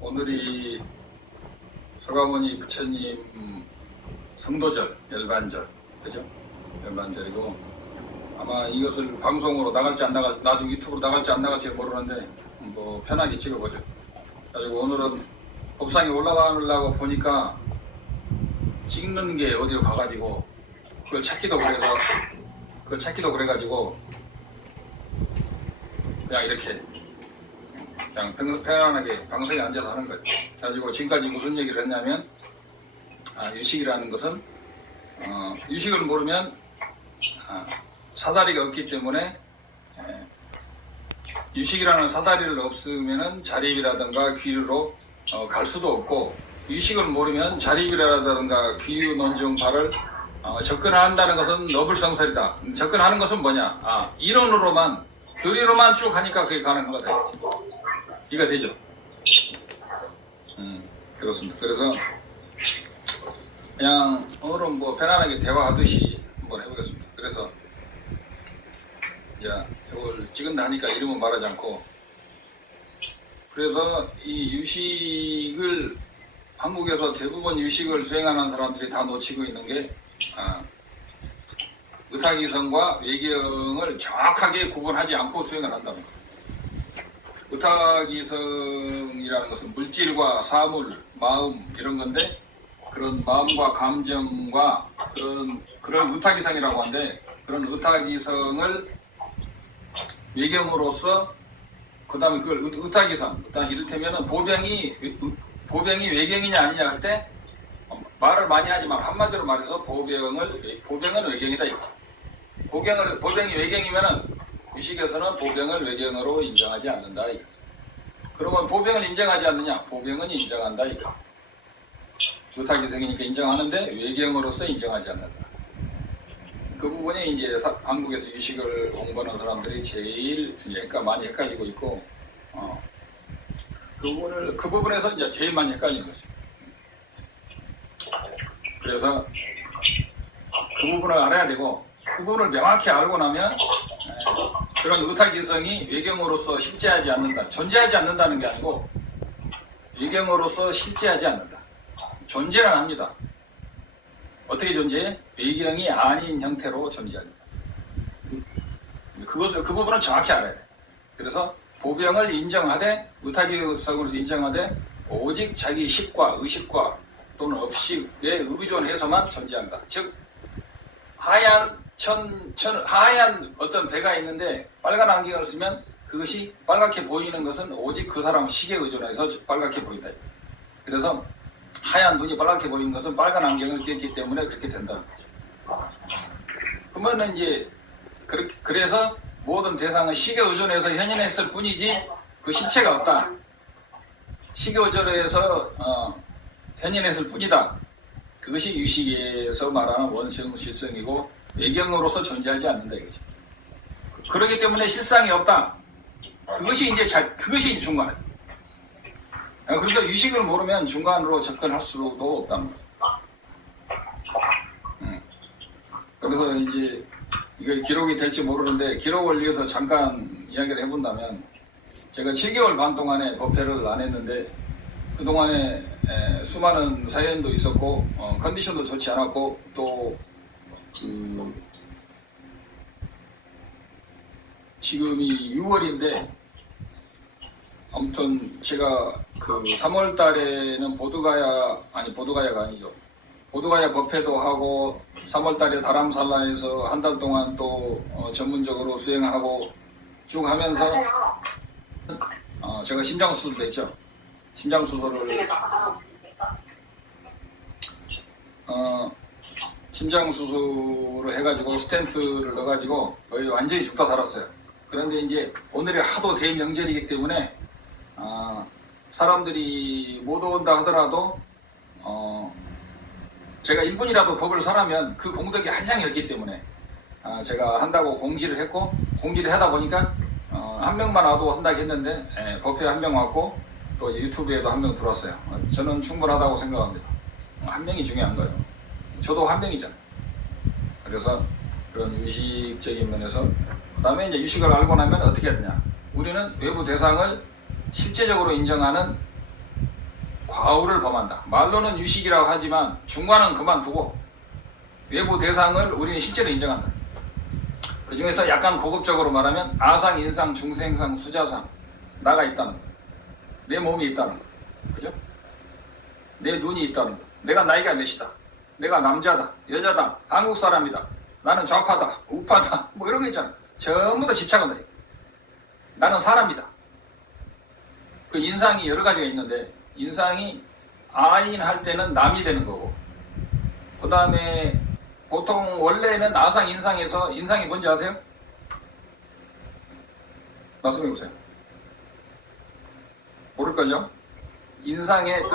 오늘이 서가모니 부처님 성도절, 열반절, 그죠? 열반절이고 아마 이것을 방송으로 나갈지 안 나갈지, 나중에 유튜브로 나갈지 안 나갈지 모르는데 뭐 편하게 찍어보죠. 그리고 오늘은 법상에 올라가려고 보니까 찍는 게 어디로 가가지고 그걸 찾기도 그래가지고 그냥 이렇게 그냥 편안하게 방송에 앉아서 하는 거예요. 그래가지고 지금까지 무슨 얘기를 했냐면 유식이라는 것은 유식을 모르면 사다리가 없기 때문에 유식이라는 사다리를 없으면 자립이라든가 귀유로 갈 수도 없고, 유식을 모르면 자립이라든가 귀유 논증파를 접근한다는 것은 너불성설이다. 접근하는 것은 뭐냐? 이론으로만, 교리로만 쭉 하니까 그게 가능한 거다. 이가 되죠. 그렇습니다. 그래서 그냥 오늘은 뭐 편안하게 대화하듯이 한번 해보겠습니다. 그래서 이제 이걸 찍은다 하니까 이름은 말하지 않고, 그래서 이 유식을 한국에서 대부분 유식을 수행하는 사람들이 다 놓치고 있는 게 의타기성과 외경을 정확하게 구분하지 않고 수행을 한다는 거예요. 의타기성이라는 것은 물질과 사물, 마음 이런 건데, 그런 마음과 감정과 그런 의타기성이라고 하는데, 그런 의타기성을 외경으로서 그 다음에 그걸 의타기성, 이를테면은 보병이 외경이냐 아니냐 할 때 말을 많이 하지만 한마디로 말해서 보병은 외경이다 이거죠. 보병이 외경이면은 유식에서는 보병을 외경으로 인정하지 않는다 이거. 그러면 보병을 인정하지 않느냐? 보병은 인정한다 이거. 의타기성이니까 인정하는데 외경으로서 인정하지 않는다. 그 부분이 이제 한국에서 유식을 공부하는 사람들이 제일 많이 헷갈리고 있고, 그 부분에서 이제 제일 많이 헷갈리는 거죠. 그래서 그 부분을 알아야 되고, 그 부분을 명확히 알고 나면 그런 의타기성이 외경으로서 실제하지 않는다, 존재하지 않는다는 게 아니고 외경으로서 실제하지 않는다. 존재는 합니다. 어떻게 존재해? 외경이 아닌 형태로 존재합니다. 그 부분은 정확히 알아야 돼. 그래서 보병을 인정하되, 의타기성으로서 인정하되, 오직 자기 식과 의식과 또는 업식에 의존해서만 존재한다. 즉 하얀 어떤 배가 있는데 빨간 안경을 쓰면 그것이 빨갛게 보이는 것은 오직 그 사람 식에 의존해서 빨갛게 보인다. 그래서 하얀 눈이 빨갛게 보이는 것은 빨간 안경을 꼈기 때문에 그렇게 된다는 거죠. 그러면 이제 그래서 모든 대상은 식에 의존해서 현현했을 뿐이지 그 실체가 없다. 식에 의존해서 현현했을 뿐이다. 그것이 유식에서 말하는 원성 실성이고 외경으로서 존재하지 않는다 이거죠. 그렇기 때문에 실상이 없다. 그것이 그것이 중간. 그래서 유식을 모르면 중간으로 접근할 수도 없다는 거죠. 그래서 이제 이게 기록이 될지 모르는데, 기록을 위해서 잠깐 이야기를 해본다면, 제가 7개월 반 동안에 법회를 안 했는데 그동안에 수많은 사연도 있었고 컨디션도 좋지 않았고, 또 지금이 6월인데 아무튼 제가 그 3월 달에는 보드가야가 아니죠. 보드가야 법회도 하고 3월 달에 다람살라에서 한 달 동안 또 전문적으로 수행하고 쭉 하면서 제가 심장수술도 했죠. 심장수술을 해가지고 스텐트를 넣어가지고 거의 완전히 죽다 살았어요. 그런데 이제 오늘이 하도 대명절이기 때문에 사람들이 못 온다 하더라도 제가 1분이라도 법을 설하면 그 공덕이 한량이었기 때문에 제가 한다고 공지를 했고, 공지를 하다 보니까 한 명만 와도 한다고 했는데 법회에 한 명 왔고 또 유튜브에도 한 명 들어왔어요. 저는 충분하다고 생각합니다. 한 명이 중요한 거예요. 저도 한 명이잖아요. 그래서 그런 유식적인 면에서, 그 다음에 이제 유식을 알고 나면 어떻게 해야 되냐. 우리는 외부 대상을 실제적으로 인정하는 과오를 범한다. 말로는 유식이라고 하지만 중간은 그만두고 외부 대상을 우리는 실제로 인정한다. 그 중에서 약간 고급적으로 말하면 아상, 인상, 중생상, 수자상 나가 있다는 거. 내 몸이 있다는 거. 그죠? 내 눈이 있다는 거. 내가 나이가 몇이다. 내가 남자다. 여자다. 한국 사람이다. 나는 좌파다. 우파다. 뭐 이런 거 있잖아. 전부 다 집착한다. 나는 사람이다. 그 인상이 여러 가지가 있는데 인상이 아인 할 때는 남이 되는 거고 그 다음에 보통 원래는 아상 인상에서 인상이 뭔지 아세요? 말씀해 보세요. 모를걸요? 인상의 뜻.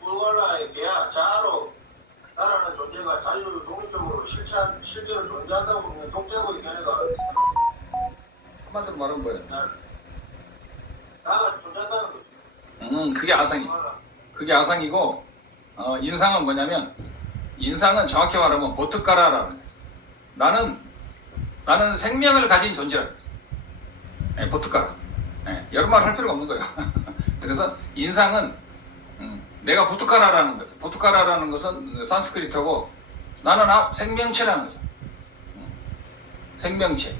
불관라의 개야 자아로 나라는 존재가 자유를 독립적으로 실제로 존재한다고 보면 독재국의 견해가 한마디로 말하면 뭐예요? 나가 존재한다는 거죠. 그게 아상이죠. 그게 아상이고 인상은 뭐냐면 인상은 정확히 말하면 보트가라라는 거예요. 나는 생명을 가진 존재라는 거예요. 네, 보트가라. 네, 여러 말 할 필요가 없는 거예요. 그래서 인상은 내가 보트가라라는 거죠. 보트가라라는 것은 산스크리트고 나는 생명체라는 거죠. 생명체.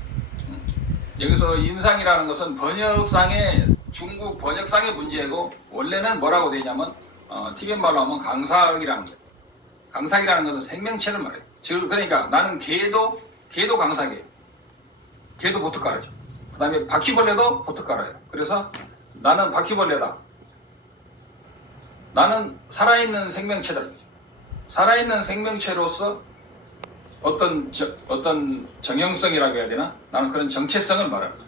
여기서 인상이라는 것은 번역상의 중국 번역상의 문제고 원래는 뭐라고 되냐면 티벳 말로 하면 강삭이라는 거예요. 강삭이라는 것은 생명체를 말해요. 즉 그러니까 나는 개도 강삭이에요. 개도 보트가라죠. 그 다음에 바퀴벌레도 보트가라예요. 그래서 나는 바퀴벌레다. 나는 살아있는 생명체다. 살아있는 생명체로서 어떤 정형성이라고 해야 되나? 나는 그런 정체성을 말합니다.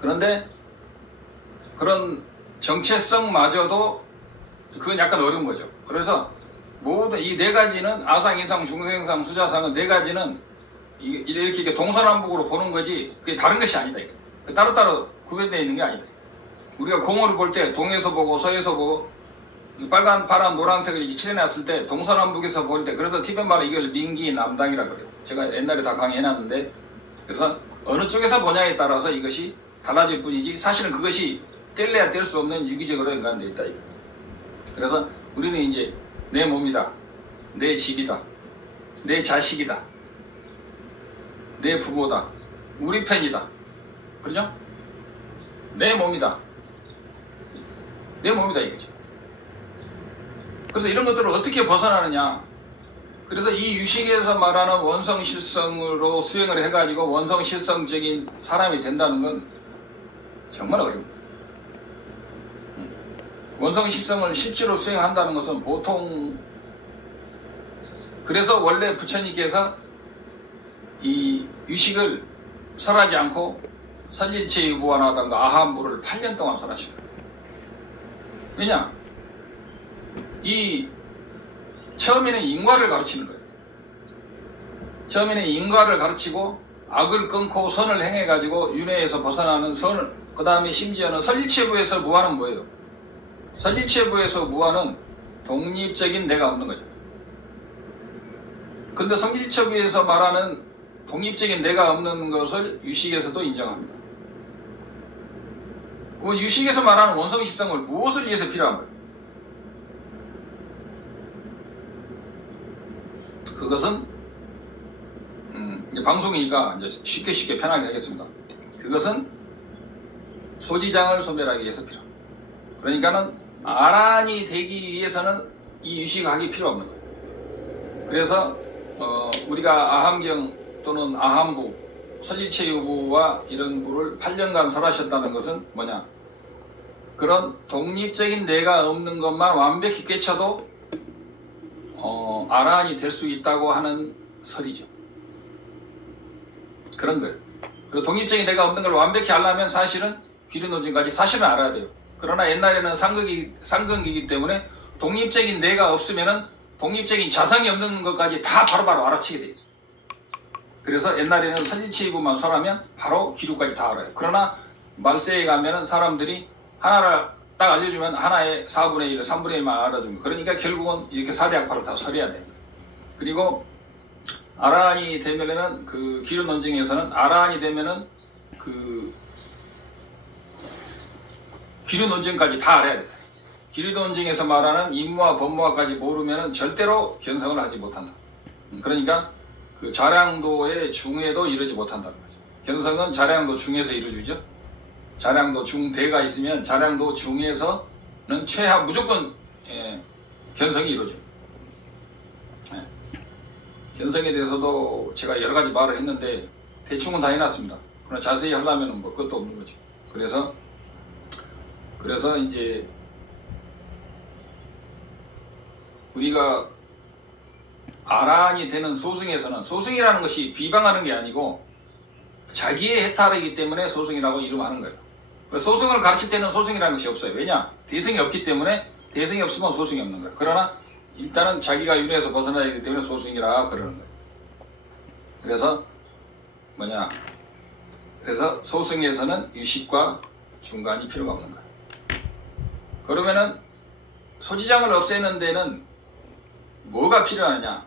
그런데 그런 정체성마저도 그건 약간 어려운 거죠. 그래서 모든 이 네 가지는 아상, 인상, 중생상, 수자상은 네 가지는 이렇게 동서남북으로 보는 거지 그게 다른 것이 아니다. 따로따로 구별되어 있는 게 아니다. 우리가 공을 볼 때 동에서 보고 서에서 보고 빨간, 파란, 노란색을 이렇게 칠해놨을 때 동서남북에서 볼 때 그래서 티벳 말은 이걸 민기, 남당이라고 그래요. 제가 옛날에 다 강의해놨는데 그래서 어느 쪽에서 보냐에 따라서 이것이 달라질 뿐이지 사실은 그것이 뗄래야 뗄 수 없는 유기적으로 연관되어 있다. 그래서 우리는 이제 내 몸이다. 내 집이다. 내 자식이다. 내 부모다. 우리 편이다. 그렇죠? 내 몸이다. 내 몸이다 이거죠. 그래서 이런 것들을 어떻게 벗어나느냐. 그래서 이 유식에서 말하는 원성실성으로 수행을 해가지고 원성실성적인 사람이 된다는 건 정말 어렵습니다. 원성실성을 실제로 수행한다는 것은 보통 그래서 원래 부처님께서 이 유식을 설하지 않고 선일체유보화나든가 아함부를 8년 동안 설하시고 왜냐? 이 처음에는 인과를 가르치는 거예요. 처음에는 인과를 가르치고 악을 끊고 선을 행해가지고 윤회에서 벗어나는 선을 그 다음에 심지어는 설립체부에서 무아는 뭐예요? 설립체부에서 무아는 독립적인 내가 없는 거죠. 근데 설립체부에서 말하는 독립적인 내가 없는 것을 유식에서도 인정합니다. 그 유식에서 말하는 원성실성을 무엇을 위해서 필요한 거예요? 그것은 이제 방송이니까 이제 쉽게 편하게 하겠습니다. 그것은 소지장을 소멸하기 위해서 필요합니다. 그러니까는 아란이 되기 위해서는 이 유식학이 필요 없는 거예요. 그래서 우리가 아함경 또는 아함부, 설리체유부와 이런 부를 8년간 설하셨다는 것은 뭐냐? 그런 독립적인 내가 없는 것만 완벽히 깨쳐도 아라한이 될 수 있다고 하는 설이죠. 그런 거예요. 그리고 독립적인 내가 없는 걸 완벽히 알려면 사실은 귀륜논증까지 사실은 알아야 돼요. 그러나 옛날에는 상근기이기 때문에 독립적인 내가 없으면은 독립적인 자성이 없는 것까지 다 바로바로 알아채게 돼 있어요. 그래서 옛날에는 선진치부만 설하면 바로 기류까지 다 알아요. 그러나 말세에 가면은 사람들이 하나를 딱 알려주면 하나의 4분의 1, 3분의 1만 알아줍니다. 그러니까 결국은 이렇게 4대 악파를 다 설해야 됩니다. 그리고 아라한이 되면은 그 기륜 논증에서는 아라한이 되면은 그 기류 논증까지 다 알아야 된다. 기류 논증에서 말하는 임무와 법무와까지 모르면 절대로 견성을 하지 못한다. 그러니까 그 자량도의 중에도 이르지 못한다는 거죠. 견성은 자량도 중에서 이루어지죠. 자량도 중대가 있으면 자량도 중에서는 최하 무조건 견성이 이루어져요. 견성에 대해서도 제가 여러 가지 말을 했는데 대충은 다 해놨습니다. 그러나 자세히 하려면 뭐 그것도 없는 거죠. 그래서 이제 우리가 아란이 되는 소승에서는 소승이라는 것이 비방하는 게 아니고 자기의 해탈이기 때문에 소승이라고 이름하는 거예요. 소승을 가르칠 때는 소승이라는 것이 없어요. 왜냐? 대승이 없기 때문에 대승이 없으면 소승이 없는 거예요. 그러나 일단은 자기가 윤회에서 벗어나야 되기 때문에 소승이라 그러는 거예요. 그래서 소승에서는 유식과 중간이 필요가 없는 거예요. 그러면은 소지장을 없애는 데는 뭐가 필요하냐?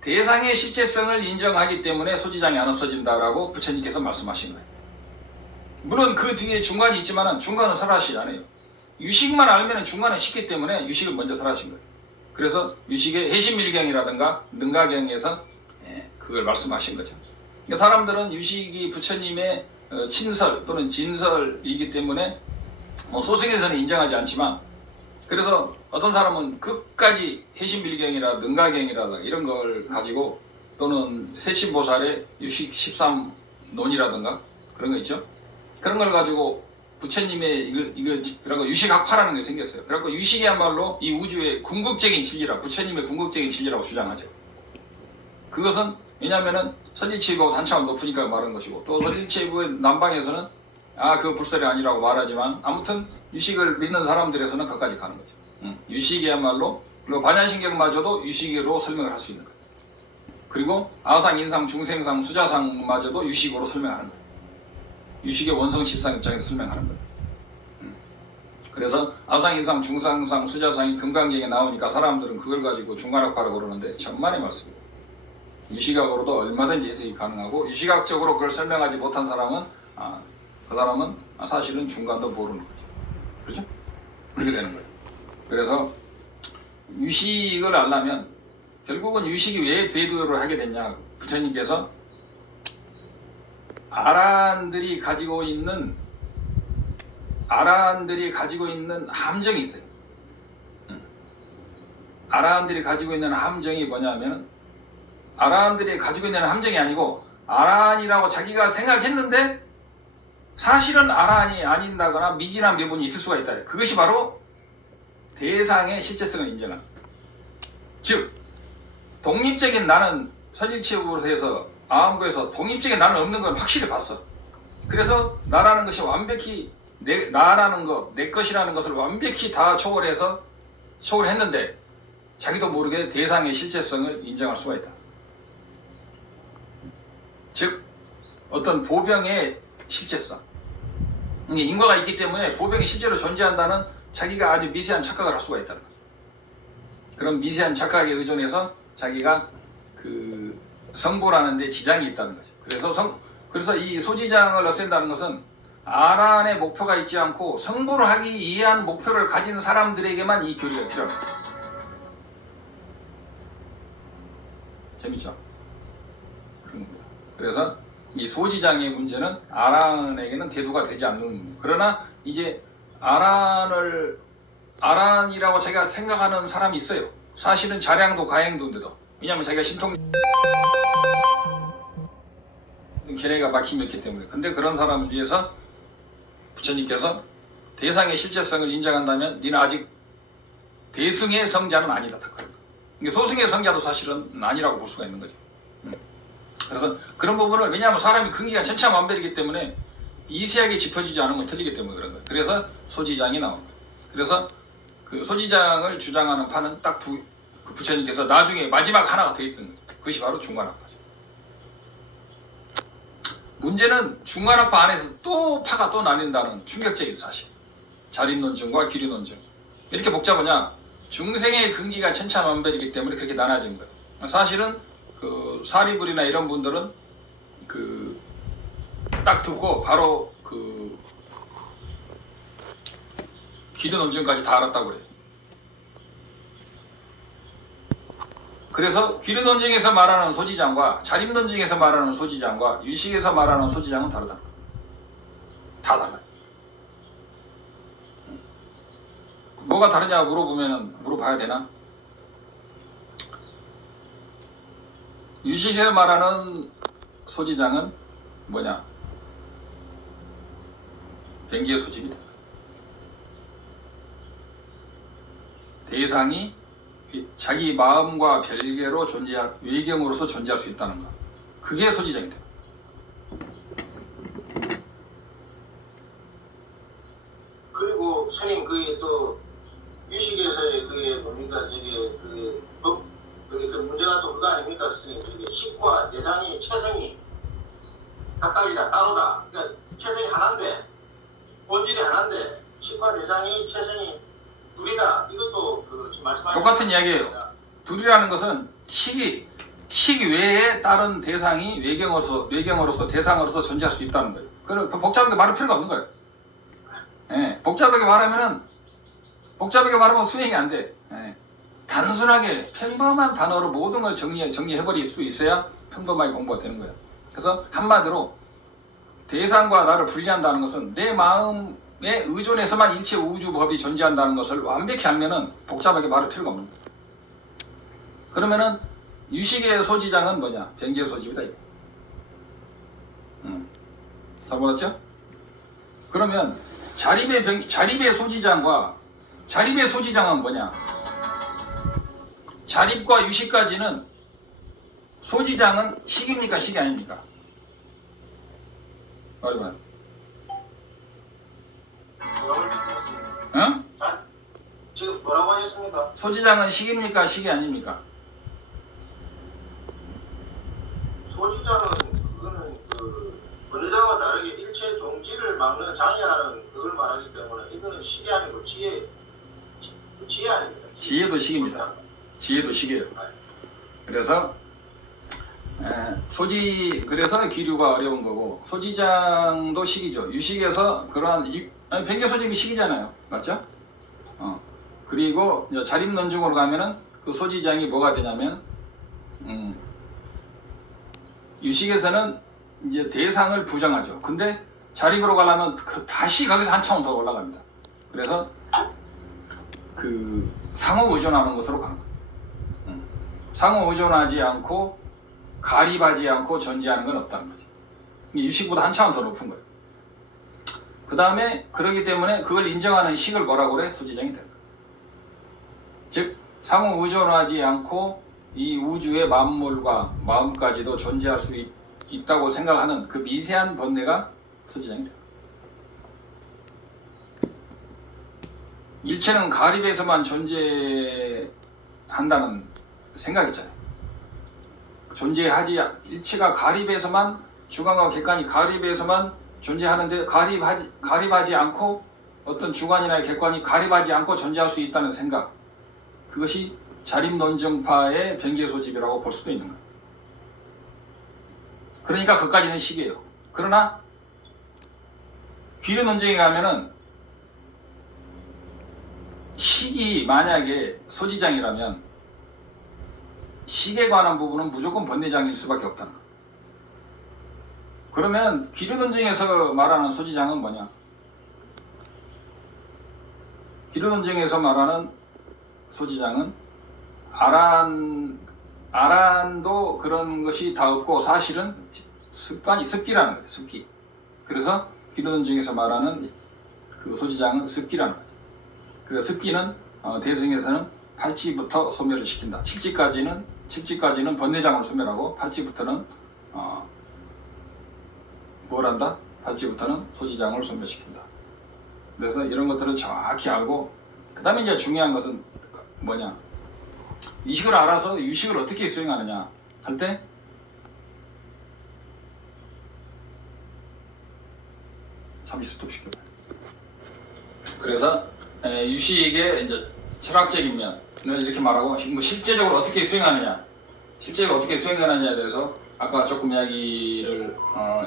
대상의 실체성을 인정하기 때문에 소지장이 안 없어진다라고 부처님께서 말씀하신 거예요. 물론 그 뒤에 중간이 있지만 중간은 설하시 안 해요. 유식만 알면 중간은 쉽기 때문에 유식을 먼저 설하신 거예요. 그래서 유식의 해신밀경이라든가 능가경에서 그걸 말씀하신 거죠. 그러니까 사람들은 유식이 부처님의 친설 또는 진설이기 때문에 소승에서는 인정하지 않지만, 그래서 어떤 사람은 끝까지 해신밀경이라 능가경이라 이런 걸 가지고, 또는 세신보살의 유식 13논이라든가 그런 거 있죠. 그런 걸 가지고 부처님의 그런 거 유식학파라는 게 생겼어요. 그래서 유식이야말로 이 우주의 궁극적인 진리라, 부처님의 궁극적인 진리라고 주장하죠. 그것은 왜냐하면은 선지치부하고 단차가 높으니까 말하는 것이고, 또 선지치부의 남방에서는 그거 불설이 아니라고 말하지만, 아무튼 유식을 믿는 사람들에서는 거기까지 가는 거죠. 유식이야말로, 그리고 반야신경마저도 유식으로 설명을 할 수 있는 거예요. 그리고 아상, 인상, 중생상, 수자상마저도 유식으로 설명하는 거예요. 유식의 원성 실상 입장에서 설명하는 거예요. 그래서 아상, 인상, 중상상, 수자상이 금강경에 나오니까 사람들은 그걸 가지고 중간학파라고 그러는데 천만의 말씀이에요. 유식학으로도 얼마든지 해석이 가능하고, 유식학적으로 그걸 설명하지 못한 사람은 그 사람은 사실은 중간도 모르는 거죠. 그렇죠? 그렇게 되는 거예요. 그래서 유식을 알려면 결국은 유식이 왜 대도를 하게 됐냐? 부처님께서 아란들이 가지고 있는 함정이 있어요. 아란들이 가지고 있는 함정이 뭐냐면, 아란들이 가지고 있는 함정이 아니고 아란이라고 자기가 생각했는데 사실은 아란이 아닌다거나 미진한 묘분이 있을 수가 있다. 그것이 바로 대상의 실체성을 인정합니다. 즉 독립적인 나는 선일체육으로서 아함부에서 독립적인 나는 없는 건 확실히 봤어. 그래서 나라는 것이 완벽히 나라는 것, 내 것이라는 것을 완벽히 다 초월했는데 자기도 모르게 대상의 실체성을 인정할 수가 있다. 즉 어떤 보병의 실체성, 인과가 있기 때문에 보병이 실제로 존재한다는 자기가 아주 미세한 착각을 할 수가 있다는 거죠. 그런 미세한 착각에 의존해서 자기가 그 성불하는 데 지장이 있다는 거죠. 그래서 이 소지장을 없앤다는 것은 아란의 목표가 있지 않고 성불을 하기 위한 목표를 가진 사람들에게만 이 교리가 필요합니다. 재밌죠? 그래서 이 소지장의 문제는 아란에게는 대두가 되지 않는, 그러나 이제 아란이라고 자기가 생각하는 사람이 있어요. 사실은 자량도 가행도인데도, 왜냐하면 자기가 신통 견해가 막힘이 있기 때문에. 근데 그런 사람을 위해서 부처님께서 대상의 실체성을 인정한다면 니는 아직 대승의 성자는 아니다. 그러니까 소승의 성자도 사실은 아니라고 볼 수가 있는 거죠. 그래서 그런 부분을, 왜냐하면 사람이 근기가 천차만별이기 때문에 미세하게 짚어주지 않으면 틀리기 때문에 그런 거예요. 그래서 소지장이 나온 거예요. 그래서 그 소지장을 주장하는 파는 딱 그 부처님께서 나중에 마지막 하나가 더 있습니다. 그것이 바로 중간학파죠. 문제는 중간학파 안에서 또 파가 또 나뉜다는 충격적인 사실. 자립논증과 기류논증. 이렇게 복잡하냐? 중생의 근기가 천차만별이기 때문에 그렇게 나눠진 거예요. 사실은 그 사리불이나 이런 분들은 그 딱 듣고 바로 그 귀리 논증까지 다 알았다고 그래요. 그래서 귀리 논증에서 말하는 소지장과 자립 논증에서 말하는 소지장과 유식에서 말하는 소지장은 다르다. 다 달라요. 뭐가 다르냐 물어봐야 되나? 유식에서 말하는 소지장은 뭐냐? 변기의 소집이다. 대상이 자기 마음과 별개로 존재할 외경으로서 존재할 수 있다는 것. 그게 소지장이다. 그리고 스님 그게 또 유식에서의 그게 뭡니까 그게 그 문제가 또 그거 아닙니까 스님 그게 식과 대상이 체성이 각각이다 따로다. 그러니까 체성이 하나인데 본질이 하나인데 식과 대상이 체성이 둘이다. 이것도 그 지금 말씀하신 똑같은 이야기예요. 둘이라는 것은 식 외에 다른 대상이 외경으로서 대상으로서 존재할 수 있다는 거예요. 그 복잡하게 말할 필요가 없는 거예요. 예, 복잡하게 말하면 수행이 안 돼. 예, 단순하게 평범한 단어로 모든 걸 정리해버릴 수 있어야 평범하게 공부가 되는 거예요. 그래서 한마디로 대상과 나를 분리한다는 것은 내 마음에 의존해서만 일체 우주법이 존재한다는 것을 완벽히 알면은 복잡하게 말할 필요가 없는 거예요. 그러면은 유식의 소지장은 뭐냐? 변기의 소집이다. 잘 몰랐죠? 그러면 자립의 소지장은 뭐냐? 자립과 유식까지는 소지장은 식입니까? 식이 아닙니까? 말해봐요. 응? 지금 뭐라고 하셨습니까? 소지장은 식입니까? 식이 아닙니까? 소지장은 그거는 그 번뇌장과 다르게 일체 종지를 막는 장애하는 그걸 말하기 때문에 이거는 식이 아니고 지혜 아닙니다. 지혜도 식입니다. 지혜도 식이에요. 그래서 그래서 기류가 어려운 거고 소지장도 식이죠. 유식에서 그러한 변개 소집이 식이잖아요. 맞죠? 그리고 자립 논증으로 가면은 그 소지장이 뭐가 되냐면 유식에서는 이제 대상을 부정하죠. 근데 자립으로 가려면 다시 거기서 한 차원 더 올라갑니다. 그래서 그 상호 의존하는 것으로 가는 거예요. 상호 의존하지 않고 가립하지 않고 존재하는 건 없다는 거지. 유식보다 한 차원 더 높은 거예요. 그 다음에 그러기 때문에 그걸 인정하는 식을 뭐라고 그래? 소지장이 되는 거예요. 즉 상호 의존하지 않고 이 우주의 만물과 마음까지도 존재할 수 있다고 생각하는 그 미세한 번뇌가 소지장이 돼요. 일체는 가립에서만 존재한다는 생각이잖아요. 일체가 가립에서만 주관과 객관이 가립에서만 존재하는데 가립하지 않고 어떤 주관이나 객관이 가립하지 않고 존재할 수 있다는 생각, 그것이 자립논증파의 변기의 소집이라고 볼 수도 있는 거예요. 그러니까 그까지는 식이에요. 그러나 귀리 논증에 가면은 식이 만약에 소지장이라면 식에 관한 부분은 무조건 번뇌장일 수밖에 없다는 거예요. 그러면 귀리 논증에서 말하는 소지장은 뭐냐? 귀리 논증에서 말하는 소지장은 아란도 그런 것이 다 없고 사실은 습기라는 거예요. 습기. 그래서 귀리 논증에서 말하는 그 소지장은 습기라는 거죠. 그래서 습기는 대승에서는 팔찌부터 소멸을 시킨다. 칠지까지는 번뇌장으로 소멸하고 팔찌부터는 뭘 한다? 팔찌부터는 소지장을 소멸시킨다. 그래서 이런 것들을 정확히 알고 그 다음에 이제 중요한 것은 뭐냐? 이식을 알아서 유식을 어떻게 수행하느냐 할 때 잠시 스톱시켜요. 그래서 유식의 이제 철학적인 면을 이렇게 말하고 실제적으로 어떻게 수행하느냐에 대해서 아까 조금 이야기를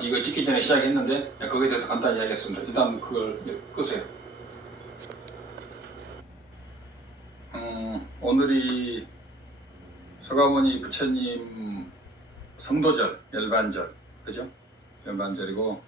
이거 찍기 전에 시작했는데 거기에 대해서 간단히 이야기했습니다. 일단 그걸 끄세요. 오늘이 서가모니 부처님 성도절, 열반절, 그죠? 열반절이고